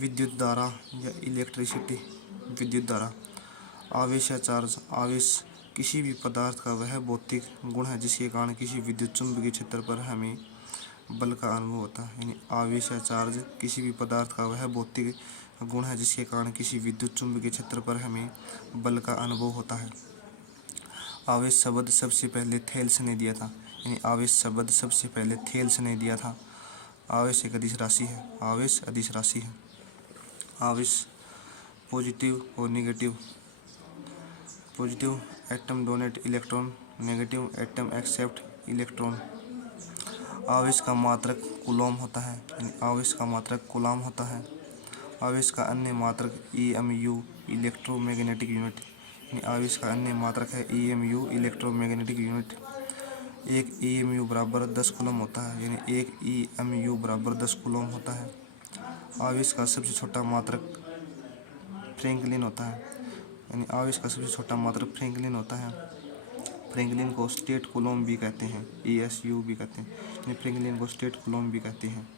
विद्युत धारा या इलेक्ट्रिसिटी। विद्युत धारा आवेश या चार्ज। आवेश किसी भी पदार्थ का वह भौतिक गुण है जिसके कारण किसी विद्युत चुंबकीय क्षेत्र पर हमें बल का अनुभव होता है। यानी आवेश या चार्ज किसी भी पदार्थ का वह भौतिक गुण है जिसके कारण किसी विद्युत चुंबकीय क्षेत्र पर हमें बल का अनुभव होता है। आवेश शब्द सबसे पहले थेल्स ने दिया था। यानी आवेश शब्द सबसे पहले थेल्स ने दिया था। आवेश एक अदिश राशि है। आवेश अदिश राशि है। आवेश पॉजिटिव और नेगेटिव। Positive atom donate electron, negative atom accept electron. आवेश का मात्रक कूलॉम होता है। यानी आवेश का मात्रक कूलॉम होता है। आवेश का अन्य मात्रक EMU इलेक्ट्रोमैग्नेटिक यूनिट। यानी आवेश का अन्य मात्रक है EMU इलेक्ट्रोमैग्नेटिक यूनिट। एक EMU बराबर 10 कूलम होता है। यानी एक EMU बराबर 10 कूलम होता है। आवेश का सबसे छोटा मात्रक फ्रैंकलिन होता है। यानी आवेश का सबसे छोटा मात्रक फ्रैंकलिन होता है। फ्रैंकलिन को स्टेट कूलम भी कहते हैं, ESU भी कहते हैं। यानी फ्रैंकलिन को स्टेट कूलम भी कहते हैं।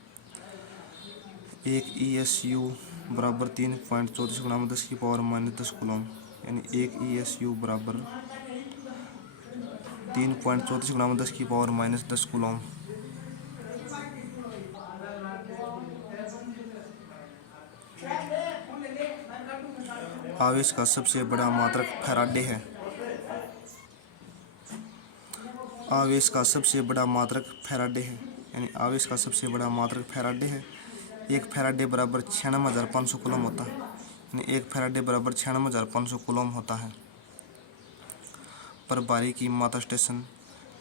एक ESU बराबर 3.34 गुणा 10⁻⁻10 कूलम। यानी एक ESU बराबर 3.34 गुणा 10⁻⁻10 कूलम। आवेश का सबसे बड़ा मात्रक फैराडे है। आवेश का सबसे बड़ा मात्रक फैराडे है। यानी आवेश का सबसे बड़ा मात्रक फैराडे है। एक फैराडे बराबर 96,500 कूलम होता है। यानी एक फैराडे बराबर 96,500 कूलम होता है। प्रभारी की मात्रा स्टेशन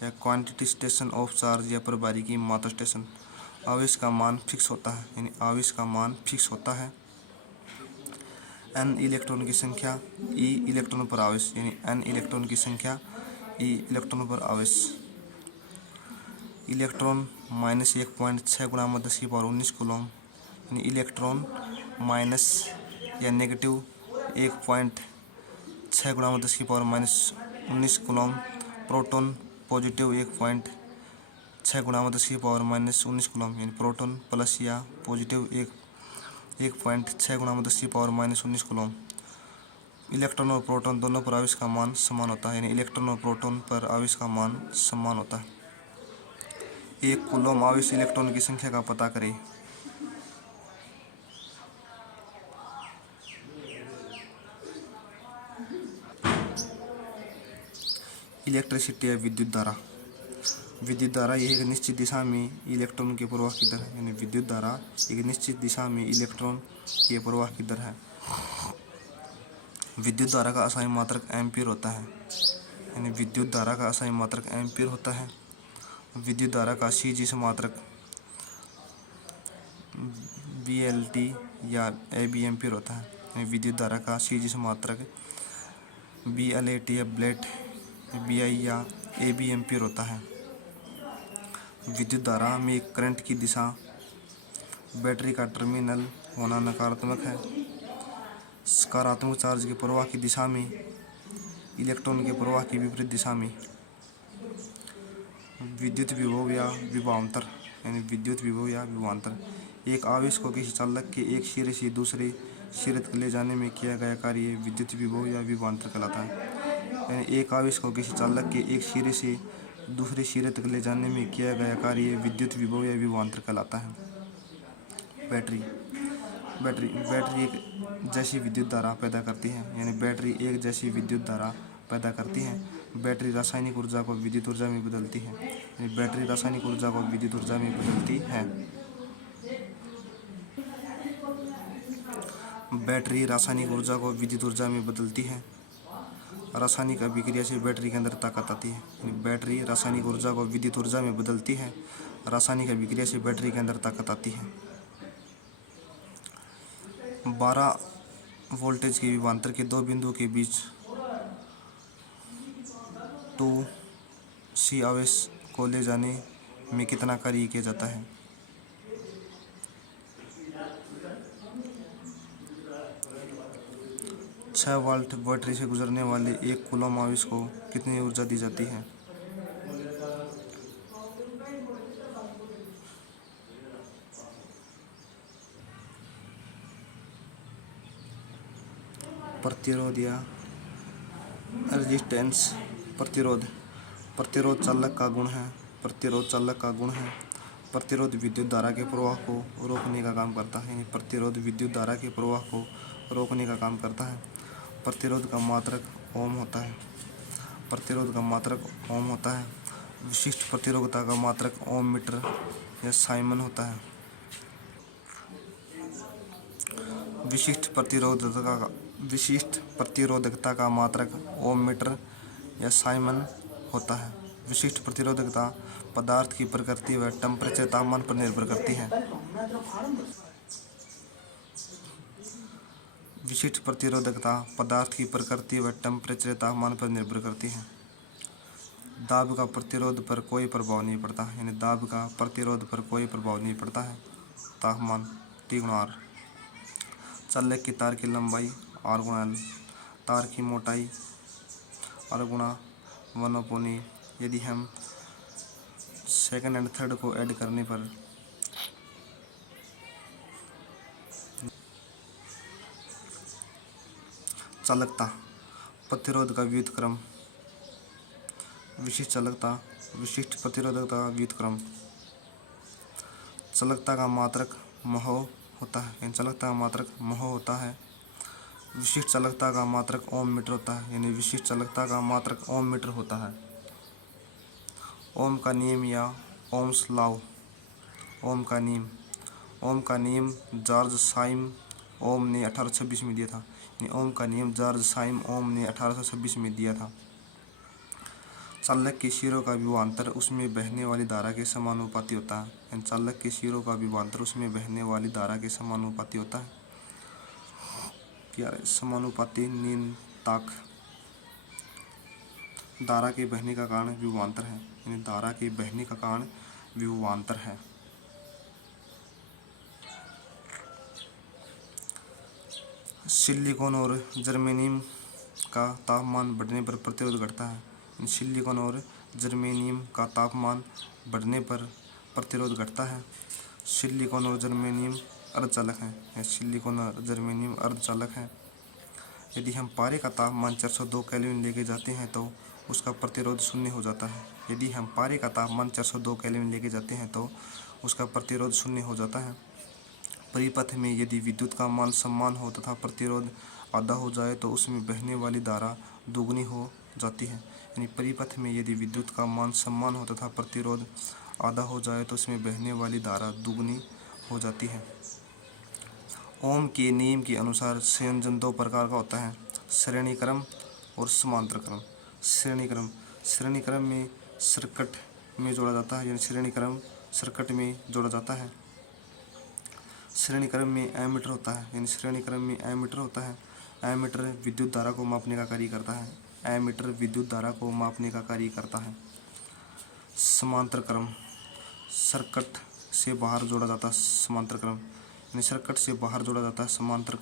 या क्वांटिटी स्टेशन ऑफ चार्ज या प्रभारी की मात्रा स्टेशन। आवेश का मान फिक्स होता है। यानी आवेश का मान फिक्स होता है। N इलेक्ट्रॉन की संख्या, E इलेक्ट्रॉन पर आवेश। यानी N इलेक्ट्रॉन की संख्या, E इलेक्ट्रॉन पर आवेश। इलेक्ट्रॉन माइनस 1.6 गुणा 10⁻19 कूलम। यानी इलेक्ट्रॉन माइनस या नेगेटिव 1.6 गुणा 10⁻19 कूलम। प्रोटॉन पॉजिटिव 1.6 गुणा 10⁻19 कूलम। यानी प्रोटॉन प्लस या पॉजिटिव 1.6 गुणा 10⁻19 कूलम। इलेक्ट्रॉन और प्रोटॉन दोनों पर आवेश का मान समान होता है। यानी इलेक्ट्रॉन और प्रोटॉन पर आवेश का मान समान होता है। एक कूलम आवेश इलेक्ट्रॉन की संख्या का पता करें। इलेक्ट्रिसिटी या विद्युत धारा। विद्युत धारा यह एक निश्चित दिशा में इलेक्ट्रॉन के प्रवाह की दर है। यानी विद्युत धारा एक निश्चित दिशा में इलेक्ट्रॉन के प्रवाह की दर है। विद्युत धारा का असाई मात्रक एम्पीयर होता है। यानी विद्युत धारा का असाई मात्रक एम्पीयर होता है। विद्युत धारा का सीजीस मात्रक VLT या AB एम्पीयर होता है। यानी विद्युत धारा का सीजीस मात्रक BLAT या ब्लेट BI या AB एम्पीयर होता है। विद्युत धारा में करंट की दिशा, बैटरी का टर्मिनल होना नकारात्मक है। सकारात्मक चार्ज के प्रवाह की दिशा में, इलेक्ट्रॉन के प्रवाह की विपरीत दिशा में। विद्युत विभव या विभवांतर। यानी विद्युत विभव या विभवांतर एक आवेश को किसी चालक के एक सिरे से दूसरे सिरे तक ले जाने में किया गया कार्य विद्युत विभव या विभवांतर कहलाता है। यानी एक आवेश को किसी चालक के एक सिरे से दूसरे सिरे तक ले जाने में किया गया कार्य विद्युत विभव या विभवांतर कहलाता है। बैटरी बैटरी एक जैसी विद्युत धारा पैदा करती है। यानी बैटरी एक जैसी विद्युत धारा पैदा करती है। बैटरी रासायनिक ऊर्जा को विद्युत ऊर्जा में बदलती है। यानी बैटरी रासायनिक ऊर्जा को विद्युत ऊर्जा में बदलती है। बैटरी रासायनिक ऊर्जा को विद्युत ऊर्जा में बदलती है। रासायनिक अभिक्रिया से बैटरी के अंदर ताकत आती है। यानी बैटरी रासायनिक ऊर्जा को विद्युत ऊर्जा में बदलती है। रासायनिक अभिक्रिया से बैटरी के अंदर ताकत आती है। 12 वोल्टेज के विभवांतर के दो बिंदुओं के बीच 2C आवेश को ले जाने में कितना कार्य किया जाता है? 6 वोल्ट बैटरी से गुजरने वाले 1 कूलम आवेश को कितनी ऊर्जा दी जाती है? प्रतिरोध या रेजिस्टेंस। प्रतिरोध प्रतिरोध चालक का गुण है। प्रतिरोध चालक का गुण है। प्रतिरोध विद्युत धारा के प्रवाह को रोकने का काम करता है। प्रतिरोध विद्युत धारा के प्रवाह को रोकने का काम करता है। प्रतिरोध का मात्रक ओम होता है। प्रतिरोध का मात्रक ओम होता है। विशिष्ट प्रतिरोधकता का मात्रक ओम मीटर या साइमन होता है। विशिष्ट प्रतिरोधकता का मात्रक ओम मीटर या साइमन होता है। विशिष्ट प्रतिरोधकता पदार्थ की प्रकृति व टेम्परेचर तापमान पर निर्भर करती है। विशिष्ट प्रतिरोधकता पदार्थ की प्रकृति व टेम्परेचर तापमान पर निर्भर करती है। दाब का प्रतिरोध पर कोई प्रभाव नहीं पड़ता, यानी दाब का प्रतिरोध पर कोई प्रभाव नहीं पड़ता है। तापमान T गुणा R। चालक की तार की लंबाई R गुणा L। तार की मोटाई R गुणा 1/E। यदि हम सेकंड एंड थर्ड को ऐड करने पर चालकता प्रतिरोध का व्युत्क्रम। विशिष्ट चालकता विशिष्ट प्रतिरोधकता का व्युत्क्रम। चालकता का मात्रक महो होता है, यानी चालकता का मात्रक महो होता है। विशिष्ट चालकता का मात्रक ओम मीटर होता है, यानी विशिष्ट चालकता का मात्रक ओम मीटर होता है। ओम का नियम या ओम्स लॉ। ओम का नियम जॉर्ज साइम ओम ने 1826 में दिया था। ओम का नियम जॉर्ज साइम ओम ने 1826 में दिया था। चालक के सिरों का विभवांतर उसमें बहने वाली धारा के समानुपाती होता है। चालक के सिरों का विभवांतर उसमें बहने वाली धारा के समानुपाती होता है। क्या समानुपाती नियतांक धारा के बहने का कारण विभवांतर है, यानी धारा के बहने का कारण विभवांतर है। सिलिकॉन और जर्मेनियम का तापमान बढ़ने पर प्रतिरोध घटता है। सिलिकॉन और जर्मेनियम का तापमान बढ़ने पर प्रतिरोध घटता है। सिलिकॉन और जर्मेनियम अर्धचालक हैं। सिलिकॉन और जर्मेनियम अर्धचालक हैं। यदि हम पारे का तापमान 402 केल्विन लेके जाते हैं तो उसका प्रतिरोध शून्य हो जाता है। यदि हम पारे का तापमान 402 केल्विन लेके जाते हैं तो उसका प्रतिरोध शून्य हो जाता है। परिपथ में यदि विद्युत का मान समान हो तथा प्रतिरोध आधा हो जाए तो उसमें बहने वाली धारा दोगुनी हो जाती है। यानी परिपथ में यदि विद्युत का मान समान हो तथा प्रतिरोध आधा हो जाए तो उसमें बहने वाली धारा दोगुनी हो जाती है। ओम के नियम के अनुसार संयोजन दो प्रकार का होता है, श्रेणी क्रम और समांतर क्रम। श्रेणी क्रम में सर्किट में जोड़ा जाता है, यानी श्रेणी क्रम सर्किट में जोड़ा जाता है। श्रेणी क्रम में एमीटर होता है, यानी श्रेणी क्रम में एमीटर होता है। एमीटर विद्युत धारा को मापने का कार्य करता है। एमीटर विद्युत धारा को मापने का कार्य करता है। समांतर क्रम सर्किट से बाहर जोड़ा जाता है। समांतर क्रम यानी सर्किट से बाहर जोड़ा जाता है। समांतर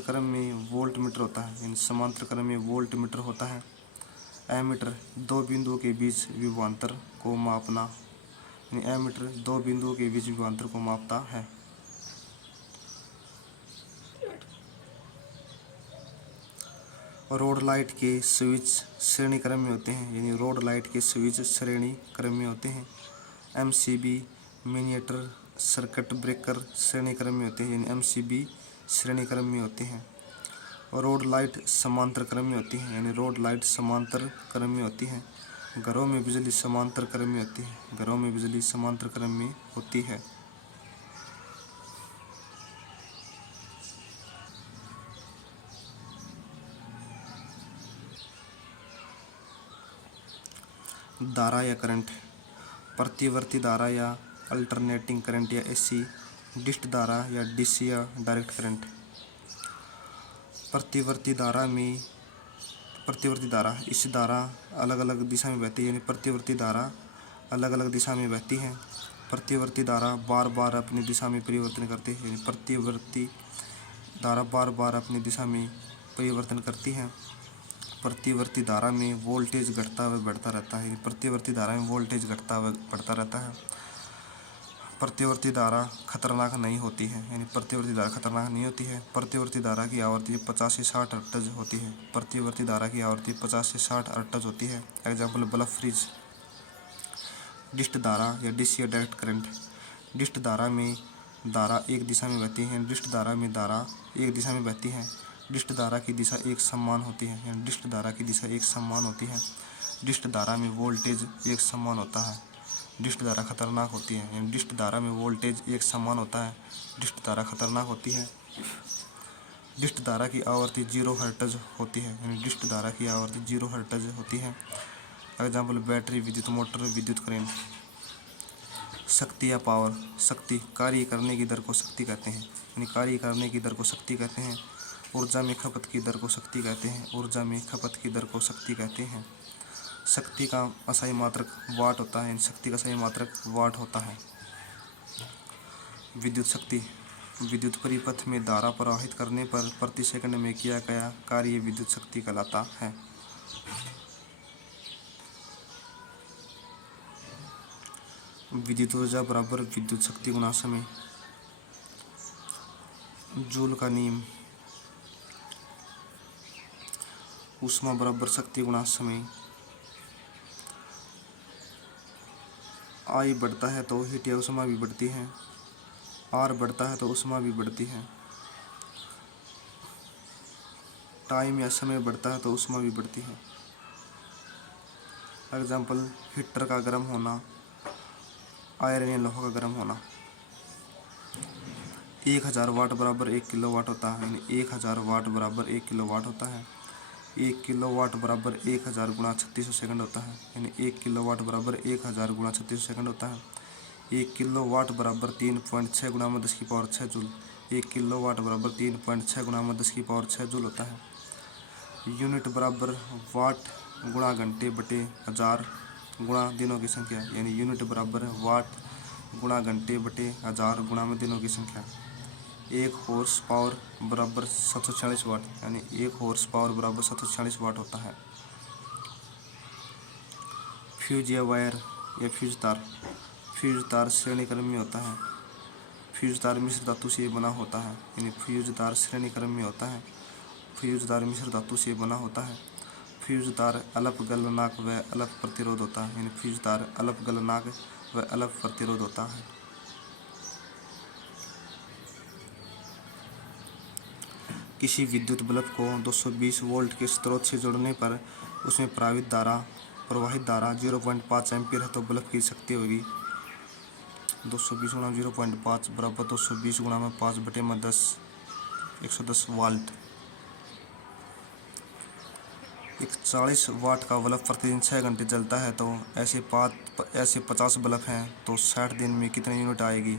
क्रम में वोल्ट मीटर होता है, यानी समांतर क्रम में वोल्ट मीटर होता है। एमीटर दो बिंदुओं के बीच विभवांतर को मापना, यानी एमीटर दो बिंदुओं के बीच विभवांतर को मापता है। रोड लाइट के स्विच श्रेणी क्रम में होते हैं, यानी रोड लाइट के स्विच श्रेणी क्रम में होते हैं। एमसीबी मिनिएचर सर्किट ब्रेकर श्रेणी क्रम में होते हैं, यानी एमसीबी श्रेणी क्रम में होते हैं। रोड लाइट समांतर क्रम में होती है, यानी रोड लाइट समांतर क्रम में होती है। घरों में बिजली समांतर क्रम में होती है। घरों में बिजली समांतर क्रम में होती है। धारा या करंट, प्रतिवर्ती धारा या अल्टरनेटिंग करंट या एसी, डिस्ट धारा या डीसी या डायरेक्ट करंट। प्रतिवर्ती धारा इस धारा अलग अलग दिशा में बहती है, यानी प्रतिवर्ती धारा अलग अलग दिशा में बहती है। प्रतिवर्ती धारा बार बार अपनी दिशा में परिवर्तन करती है, यानी प्रतिवर्ती धारा बार बार अपनी दिशा में परिवर्तन करती है। प्रतिवर्ती धारा में वोल्टेज घटता व बढ़ता रहता है। प्रतिवर्ती धारा में वोल्टेज घटता व बढ़ता रहता है। प्रतिवर्ती धारा खतरनाक नहीं होती है, यानी प्रतिवर्ती धारा खतरनाक नहीं होती है। प्रतिवर्ती धारा की आवृत्ति 50 से 60 हर्ट्ज होती है। प्रतिवर्ती धारा की आवृत्ति 50 से 60 हर्ट्ज होती है। Example bulb fridge. डिस्ट धारा या डिश या डायरेक्ट करंट। डिस्ट धारा में धारा एक दिशा में बहती है। डिस्ट धारा में धारा एक दिशा में बहती है। डिस्ट धारा की दिशा एक समान होती है, यानी डिस्ट धारा की दिशा एक समान होती है। डिस्ट धारा में वोल्टेज एक समान होता है। डिस्ट धारा खतरनाक होती है, यानी डिस्ट धारा में वोल्टेज एक समान होता है। डिस्ट धारा खतरनाक होती है। डिस्ट धारा की आवृत्ति 0 हर्ट्ज होती है, यानी डिस्ट धारा की आवृत्ति 0 हर्ट्ज होती है। एग्जाम्पल बैटरी, विद्युत मोटर, विद्युत करंट। शक्ति या पावर। शक्ति, कार्य करने की दर को शक्ति कहते हैं, यानी कार्य करने की दर को शक्ति कहते हैं। ऊर्जा में खपत की दर को शक्ति कहते हैं। ऊर्जा में खपत की दर को शक्ति कहते हैं। शक्ति का असाई मात्रक वाट होता है, शक्ति का सही मात्रक वाट होता है। विद्युत शक्ति। विद्युत परिपथ में धारा प्रवाहित करने पर प्रति सेकंड में किया गया कार्य विद्युत शक्ति कहलाता है। विद्युत ऊर्जा बराबर विद्युत शक्ति गुणा समय। जूल का नियम। ऊष्मा बराबर शक्ति गुणा समय। आई बढ़ता है तो हीट या ऊष्मा भी बढ़ती है। आर बढ़ता है तो ऊष्मा भी बढ़ती है। टाइम या समय बढ़ता है तो ऊष्मा भी बढ़ती है। एग्जाम्पल हीटर का गर्म होना, आयरन या लोहा का गर्म होना। 1000 वाट बराबर 1 किलोवाट होता है, यानी 1000 वाट बराबर 1 किलोवाट होता है। 1 किलोवाट बराबर 1000 गुणा 3600 सेकंड होता है, यानी 1 किलोवाट बराबर 1000 गुणा 3600 सेकंड होता है। 1 किलोवाट बराबर 3.6 गुणा में 10 की पावर 6 जूल। 1 किलोवाट बराबर 3.6 गुणा में 10 की पावर 6 जूल होता है। यूनिट बराबर वाट गुणा घंटे बटे हज़ार गुणा दिनों की संख्या, यानी यूनिट बराबर वाट गुणा घंटे बटे हज़ार गुणा में दिनों की संख्या। 1 हॉर्स पावर बराबर 746 वाट, यानी 1 हॉर्स पावर बराबर 746 वाट होता है। फ्यूज या वायर या फ्यूज तार। फ्यूज तार श्रेणी क्रम में होता है। फ्यूज तार मिश्र धातु से बना होता है, यानी फ्यूज तार श्रेणी क्रम में होता है। फ्यूज तार मिश्र धातु से बना होता है। फ्यूज तार अल्प गलनांक व अल्प प्रतिरोध होता है, यानी फ्यूज तार अल्प गलनांक व अल्प प्रतिरोध होता है। किसी विद्युत बल्ब को 220 वोल्ट के स्रोत से जोड़ने पर उसमें प्रवाहित धारा 0.5 एम्पीयर है तो बल्ब की शक्ति होगी 220 गुणा 0.5 बराबर 220 गुणा में 5 बटे में 10, 110 वाल्ट। एक 40 वाट का बल्ब प्रतिदिन 6 घंटे जलता है तो ऐसे 50 बल्ब हैं तो 60 दिन में कितनी यूनिट आएगी।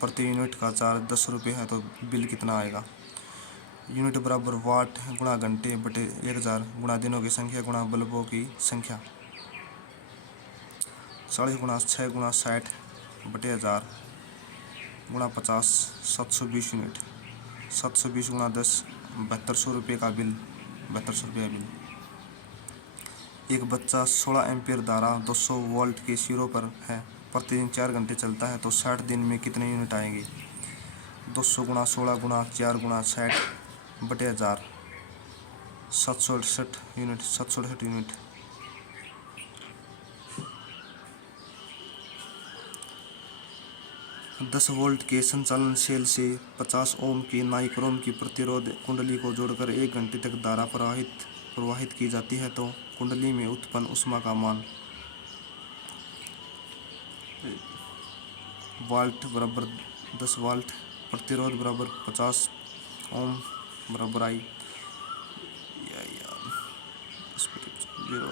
प्रति यूनिट का चार्ज 10 रुपये है तो बिल कितना आएगा। यूनिट बराबर वाट गुणा घंटे बटे 1000 गुणा दिनों की संख्या गुणा बल्बों की संख्या। 40 गुणा 6 गुणा 60 बटे 1000 गुणा 50, 720 यूनिट। 720 गुणा 10, 7200 रुपये का बिल, 7200 रुपये बिल। एक बच्चा 16 एम्पीयर धारा 200 वोल्ट के सिरों पर है, प्रतिदिन 4 घंटे चलता है तो 60 दिन में कितने यूनिट आएंगे। 200 गुणा 16 गुणा 4 गुणा 60 बटे 1000, 768 यूनिट, 768 यूनिट। दस वोल्ट के संचालन सेल से 50 ओम की नाइक्रोम की प्रतिरोध कुंडली को जोड़कर 1 घंटे तक धारा प्रवाहित की जाती है तो कुंडली में उत्पन्न ऊष्मा का मान। वाल्ट बराबर 10 वाल्ट, प्रतिरोध बराबर 50 ओम बराबर आई 0.2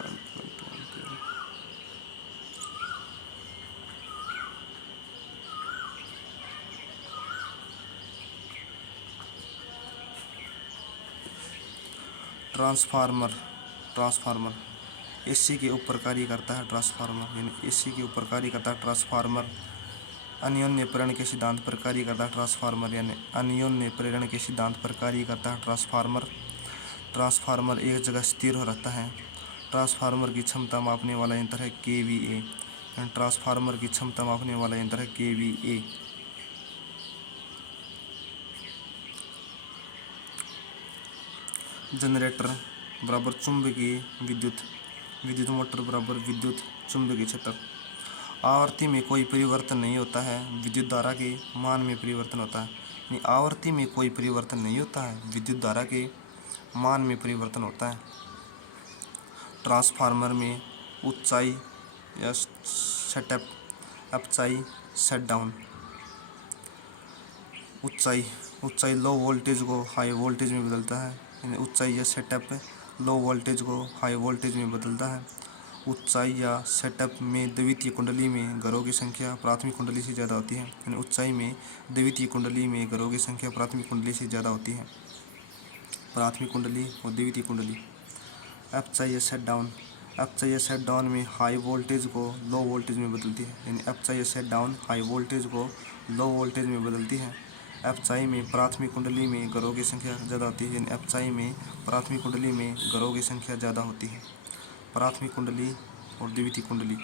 ट्रांसफार्मर एसी के ऊपर कार्य करता है। ट्रांसफार्मर यानी एसी के ऊपर कार्य करता है। ट्रांसफार्मर अन्योन्य प्रेरण के सिद्धांत पर कार्य करता है। ट्रांसफार्मर यानी अन्योन्य प्रेरण के सिद्धांत पर कार्य करता है। ट्रांसफार्मर एक जगह स्थिर हो रहता है। ट्रांसफार्मर की क्षमता मापने वाला यंत्र है केवीए। ट्रांसफार्मर की क्षमता मापने वाला यंत्र है KVA। जनरेटर बराबर चुंबकीय विद्युत मोटर बराबर विद्युत चुंबकीय क्षेत्र। आवर्ती में कोई परिवर्तन नहीं होता है, विद्युत धारा के मान में परिवर्तन होता है। यानी आवर्ती में कोई परिवर्तन नहीं होता है, विद्युत धारा के मान में परिवर्तन होता है। ट्रांसफार्मर में ऊंचाई या सेटअप, अपचाई, शट डाउन। ऊंचाई लो वोल्टेज को हाई वोल्टेज में बदलता है। यानी ऊंचाई या सेटअप लो वोल्टेज को हाई वोल्टेज में बदलता है। ऊंचाई या सेटअप में द्वितीय कुंडली में घरों की संख्या प्राथमिक कुंडली से ज़्यादा होती है। यानी ऊंचाई में द्वितीय कुंडली में घरों की संख्या प्राथमिक कुंडली से ज़्यादा होती है। प्राथमिक कुंडली और द्वितीय कुंडली। अपचाई या शट डाउन में हाई वोल्टेज को लो वोल्टेज में बदलती है। यानी अपचाई या शट डाउन हाई वोल्टेज को लो वोल्टेज में बदलती है। अपचाई में प्राथमिक कुंडली में घरों की संख्या ज़्यादा होती है। यानी अपचाई में प्राथमिक कुंडली में घरों की संख्या ज़्यादा होती है। प्राथमिक कुंडली और द्वितीय कुंडली।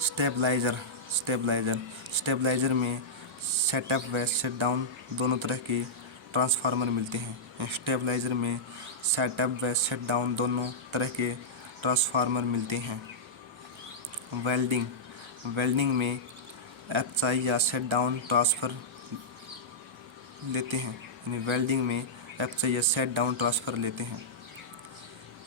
स्टेबलाइजर में सेटअप व शट डाउन दोनों तरह के ट्रांसफार्मर मिलते हैं। स्टेबलाइजर में सेटअप व शट डाउन दोनों तरह के ट्रांसफार्मर मिलते हैं। वेल्डिंग में अपचाई या शट डाउन ट्रांसफर लेते हैं। यानी वेल्डिंग में अपचाई या शट डाउन ट्रांसफर लेते हैं।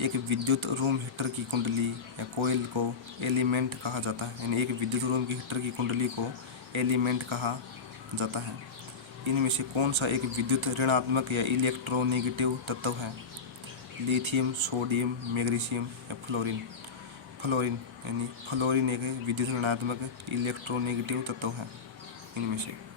एक विद्युत रूम हीटर की कुंडली या कोयल को एलिमेंट कहा जाता है। यानी एक विद्युत रूम की हीटर की कुंडली को एलिमेंट कहा जाता है। इनमें से कौन सा एक विद्युत ऋणात्मक या इलेक्ट्रोनेगेटिव तत्व है? लिथियम, सोडियम, मैग्नीशियम या फ्लोरीन। यानी फ्लोरीन एक विद्युत ऋणात्मक इलेक्ट्रोनेगेटिव तत्व है इनमें से।